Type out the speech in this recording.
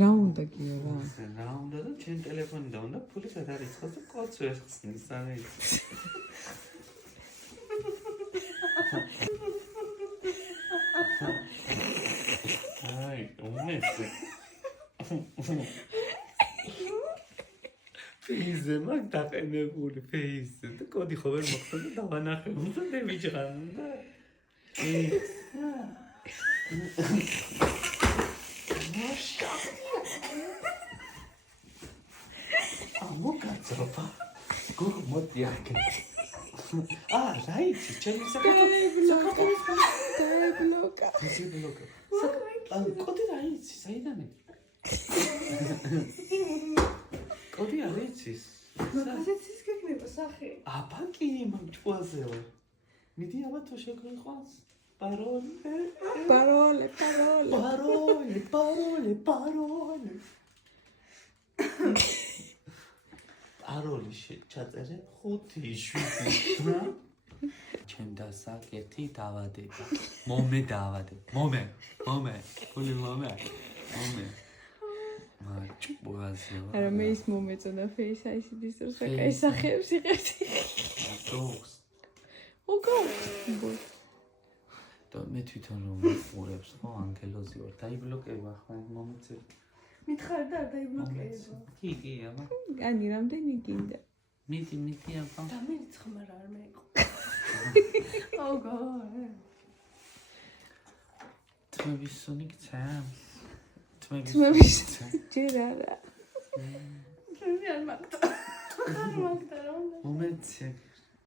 რა უნდა გიო რა? რა უნდა და ჩემ ტელეფონი და უნდა ფული გადარიცხოს და კოდს ვერ ხსნის არა იცი. აი, უმეცე. ფეიზზე მაგ დაყენებული ფეიზზე და კოდი ხო ვერ მოხდა და დავანახე უნდა დემიჯღან და მოგაწრობა გოგო მოდი აქ რა იცი ჩემი დაიბლოკა კოდი რა იცი საიდანე კოდი არ იცის მაგაზეც ის გეკნება სახე აბა კი მაგ ჭუაზეო მიდი აბა თუ შეგვიყვანს parole parole ჩაწერე 5-7 რა ჩემ დასაკ ერთი დავადება მომე ფული მომე მაჭუაზეო არა მე ის მომეწონა face ID-ს რო საკაი სახეებს იღებდი ოგო და მე თვითონ რომ მურებს ხო ანგელოზი ვარ დაიბლოკება ხო მომწე მითხარ და არ დაიბლოკეება კი აბა ani რამდენი გინდა მიდი აბა და მე ცხმარ არ მეყო ოგო თმების სონი გცემ თმების ჯერ არა მე არ მაგდა რა უნდა მომეცე